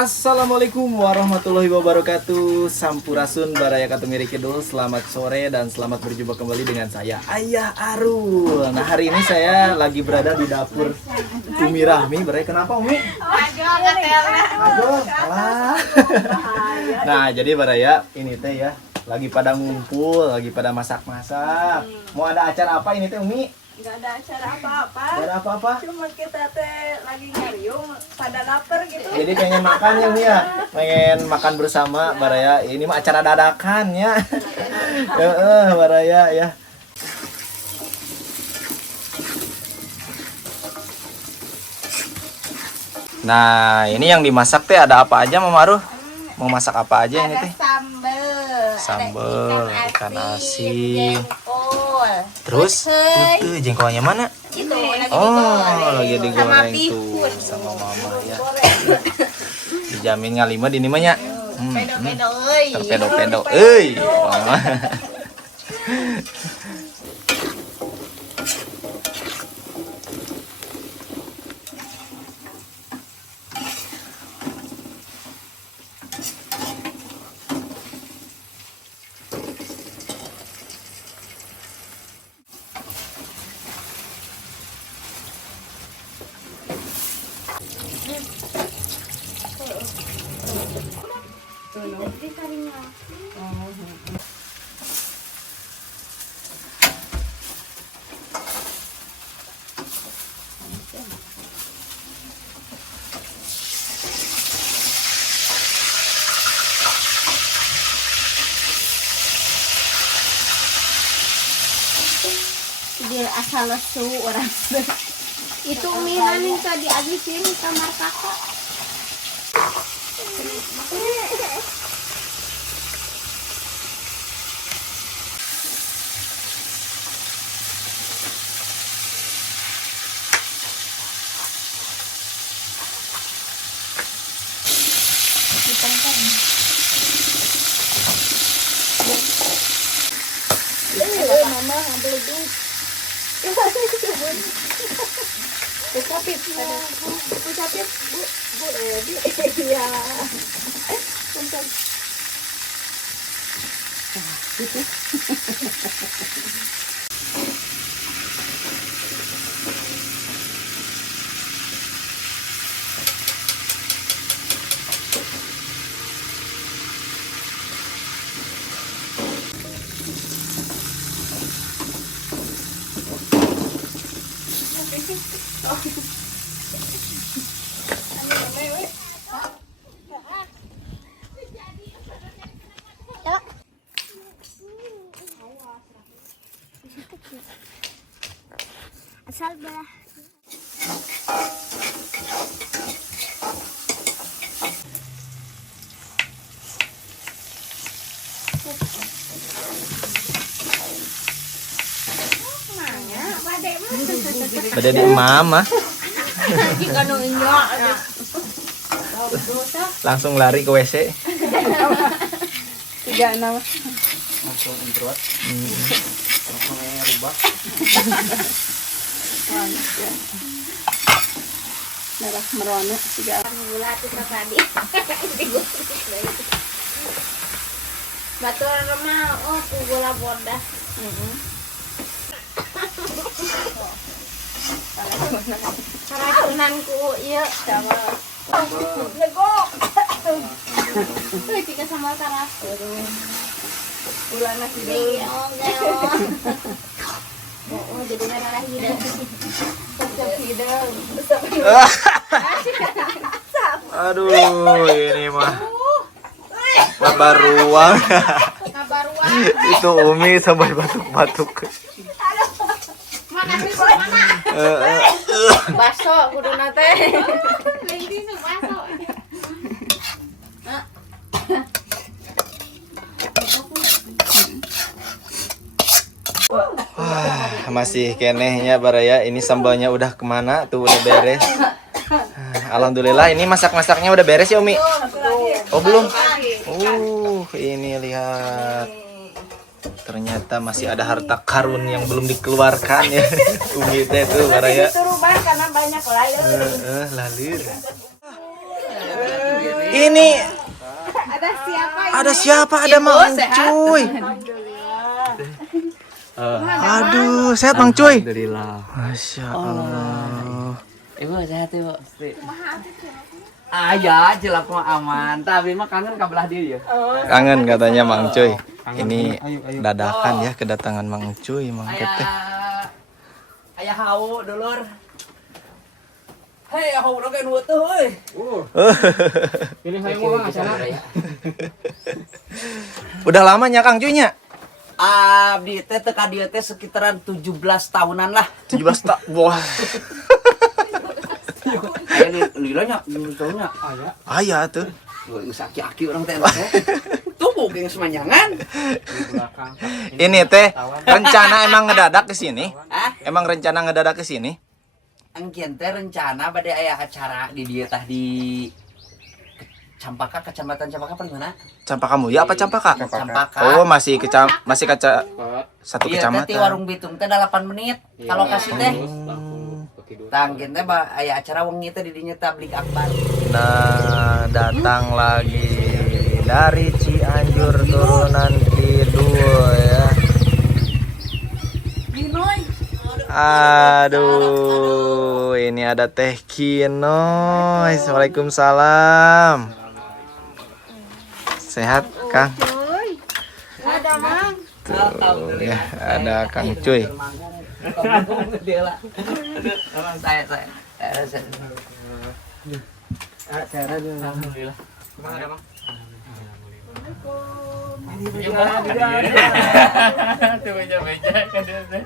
Assalamualaikum warahmatullahi wabarakatuh. Sampurasun baraya katumiri kidul. Selamat sore dan selamat berjumpa kembali dengan saya Ayah Arul. Nah, hari ini saya lagi berada di dapur Umi Rahmi. Baraya kenapa Umi? Aduh, alah. Nah, jadi baraya ini teh ya lagi pada ngumpul, lagi pada masak-masak. Mau ada acara apa ini teh Umi? Nggak ada acara apa-apa. Gak ada apa-apa. Cuma kita teh lagi ngariung, pada lapar gitu. Jadi pengen makan ya Umi ya, pengen makan bersama baraya. Ini mah acara dadakan ya. Baraya ya. Nah, ini yang dimasak teh ada apa aja Mama Aruh? Mau masak apa aja ini teh? Sambel, ikan asin. Terus tuh jengkolnya mana? Itu Lagi digoreng tuh sama mama ya. Dijamin ngalima di nimanya. Terpedo-pedo. Mama. Dia asal lesu orang itu minan minta dihabisin kamar kakak. mama ambil dulu. Ucapin, ucapin, bu Edi, ya. Asal belah. Pada di mama. Langsung lari ke WC. 36. Langsung introvert. Langsung rubah. Merah merona 3 Gula kita tadi. Batur remah gula bodas. Keracunan ieu sama legok. Tiga sambal taras. Ulana hidung. Jadi merah hidung. Hidung. Aduh, ini mah kabaruang. Itu Umi sampai batuk-batuk. Makan di mana? Baso kuduna teh. Lagi baso. Masih kenehnya baraya. Ini sambalnya udah kemana tuh, udah beres. Alhamdulillah ini masak-masaknya udah beres ya Umi. Oh belum. Ini lihat. Ternyata masih ada harta karun yang belum dikeluarkan ya. Umi teh tuh baraya. Disuruh karena banyak lalir. Lalir. Ini Ada siapa? ada siapa? Ada Mang Cuy. Aduh, sehat Mang Cuy. Alhamdulillah. Masya Allah. Ibu sehat ibu. Ya, jelap mah aman. Tapi mah kangen kabelah dia ya. Kangen katanya Mang Cuy. Ini dadakan ya kedatangan Mang Cuy, Mang Teteh. Ayah hau dulur. Hei, hau udah kayak nuut tuh, hei. Ini hayu mah acara. Udah lamanya Kang Cuy nya? Abdi teh teka dia teh sekitaran 17 tahunan lah. 17 tahun. Wah. Aya lilanya, tahunnya. Ayah tuh. Geus aki-aki orang teh. Tuh bogeng semanjangan. Ini teh rencana emang ngedadak ke sini? Hah? Emang rencana ngedadak ke sini? Angkian teh rencana bade aya acara di dieu tah di Campaka, Kecamatan Campaka apa di mana? Campaka Mulia apa Campaka? Campaka. Oh, masih satu Iya, teh kecamatan. di warung Bitung teh 8 menit. Kalau kasih teh. Tangkin teh aya acara wengi teh di dinya tablik akbar. Nah, datang lagi dari Cianjur turunan Kidul ya. Aduh, ini ada Teh Kino. Waalaikumsalam. Sehat, Kang? Ada Mang. Tuh, ya, ada Kang Cuy. Saya. Alhamdulillah. Gimana ada, Bang? Tuh meja-meja kan dia.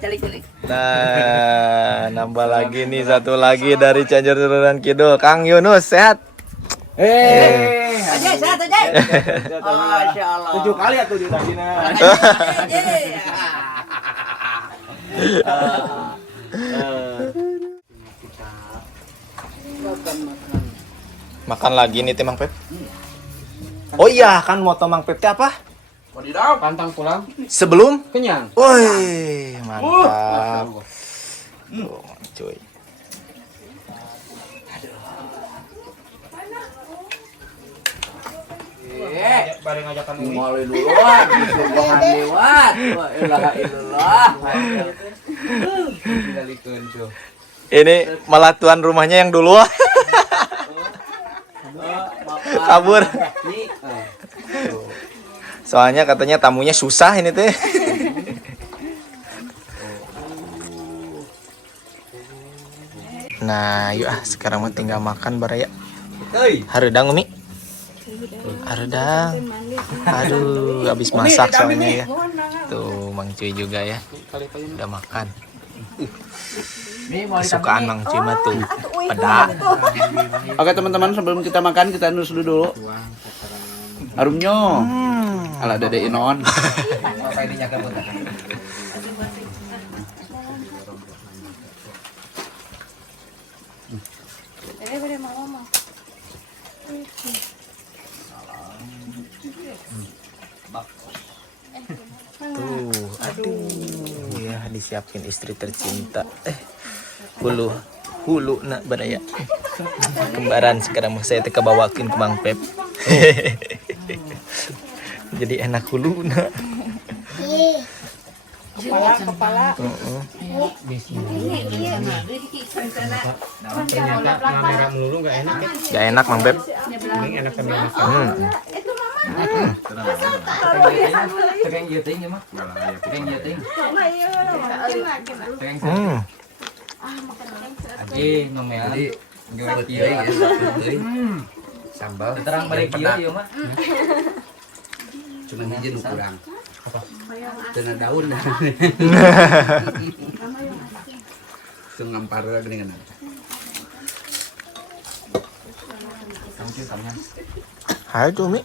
Celik-celik. Nah, nambah lagi nih satu lagi dari Cianjur turunan Kidul. Kang Yunus, sehat? Aja, sehat aja. Masya Allah. 7 kali atuh di tadina. Makan lagi nih Mang Pep. Oh iya, kan moto Mang Pep teh apa? Wadidaw, pantang pulang. Sebelum? Kenyang. Woi, mantap. Tuh, cuy. Bareng ngajakan Umi. Mulai duluan, subuhan lewat. Wa ilaha illallah. Ini malah tuan rumahnya yang duluan. Kabur. Nih, Soalnya katanya tamunya susah ini teh. Nah, yuk sekarang mah tinggal makan baraya. Hareudang Umi. Hareudang. Aduh, habis masak soalnya ya. Tuh, Mang Cuy juga ya. Udah makan. Kesukaan Mang Cuy mah tuh peda. Oke teman-teman, sebelum kita makan kita nus dulu. Harumnya. Ala dede inon. Tuh, aduh ya disiapin istri tercinta. Hulu nak baraya. Kembaran sekarang saya teka bawakin ke Mang Pep. Jadi enak hulu nak. Kepala. Kamera mulu enggak enak ya. Gak enak Mang Pep. Ini enak kamera makan. Tegang jeuting ya mah. Tegang jeuting. Ih, memeli. Goreng kieu ya. Sambal. Terang bari kieu ieu mah. Cuma hiji nu kurang. Teu daun. Teu ngampar geuningan. Hai tuh Mi.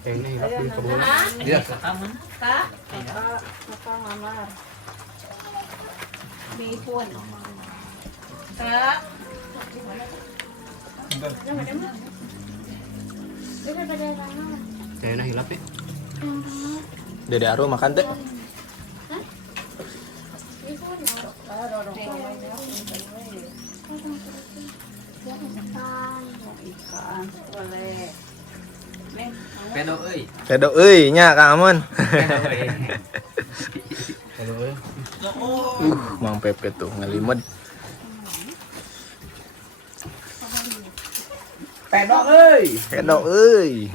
Ini hidup di kebun. Iya. Kayaknya hilap ya. Dede Aru makan teh. Ikan boleh. Nih, Pedo euy. Pedo euy nya Kang Amon. Pedo euy. Mang Pepe tuh ngelimet. Pedo euy. Pedo euy.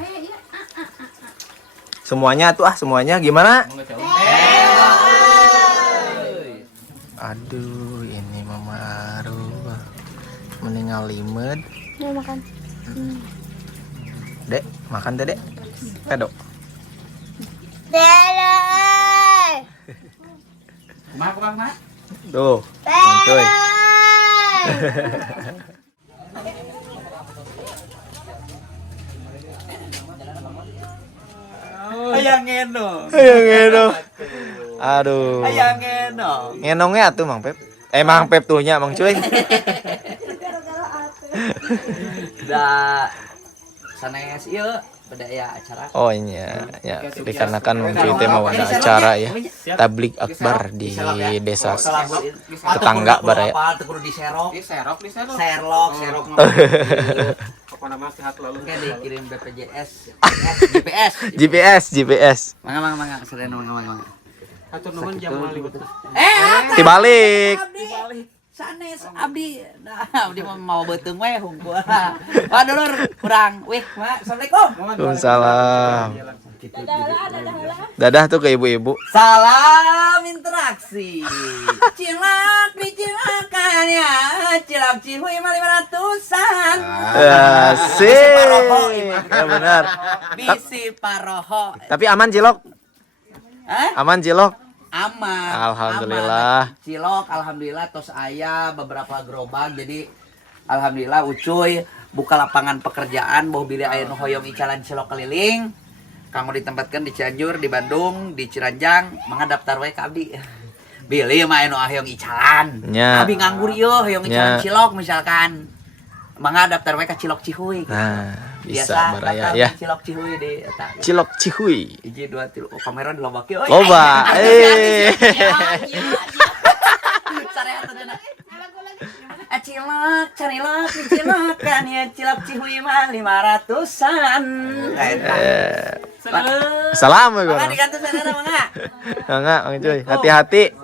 Semuanya tuh semuanya gimana? Mau enggak Aduh, ini Mama Aru meninggal limet. Mau makan. Dek, makan Dek. Pedo. Kumaha? Tuh, cuy. Hayang ngeno. Ayo ngeno. Aduh. Hayang ngeno. Ngenongnya tuh Mang Pep. Mang Pep tuhnya Mang Cuy. Da sanes ieu pada aya acara. Oh iya, ya dikarenakan Mang Cuy teh mau ada acara ya. Tablik akbar di desa tetangga baraya. Apa teu kudu diserok. Diserok. Serok. Apa nama sehat lalu. Oke dikirim BPJS. GPS. Mangga sedena mangga. Atur nuhun jam 5. Tibalik. Sanes abdi. Nah, abdi mau beuteung we hungkul. Wah dulur urang. Wih, Assalamualaikum. Waalaikumsalam. Dadah tuh ke ibu-ibu. Salam interaksi. Cilak dicilakan ya. Cilak cihuy mah 500-an. Asik. Ya benar. Bisi paroho. Tapi aman Cilok? Hah? Aman Cilok? Aman. Alhamdulillah. Aman. Cilok alhamdulillah tos aya beberapa gerobak jadi alhamdulillah ucuy buka lapangan pekerjaan boh bilih aya nu hoyong icalan cilok keliling. Kanggo ditempatkan di Cianjur, di Bandung, di Ciranjang, mangga daftar we ka abdi. Bilih mah aya nu hoyong icalan. Nya. Abi nganggur ieu hoyong icalan Nya. cilok misalkan. Mangga daftar we ka Cilok Cihuy. Nah, bisa Biasa baraya daftar ya. di Cilok Cihuy di eta. Cilok Cihuy. 1 2 3 oh kamera dilobak ieu. Loba. Sarehat teh. Cilok, carilok, dicilokan ya Cilok Cihuy mah 500-an. Assalamualaikum. Mangga digantung sadana mangga. Enggak, Mang Cuy. Hati-hati.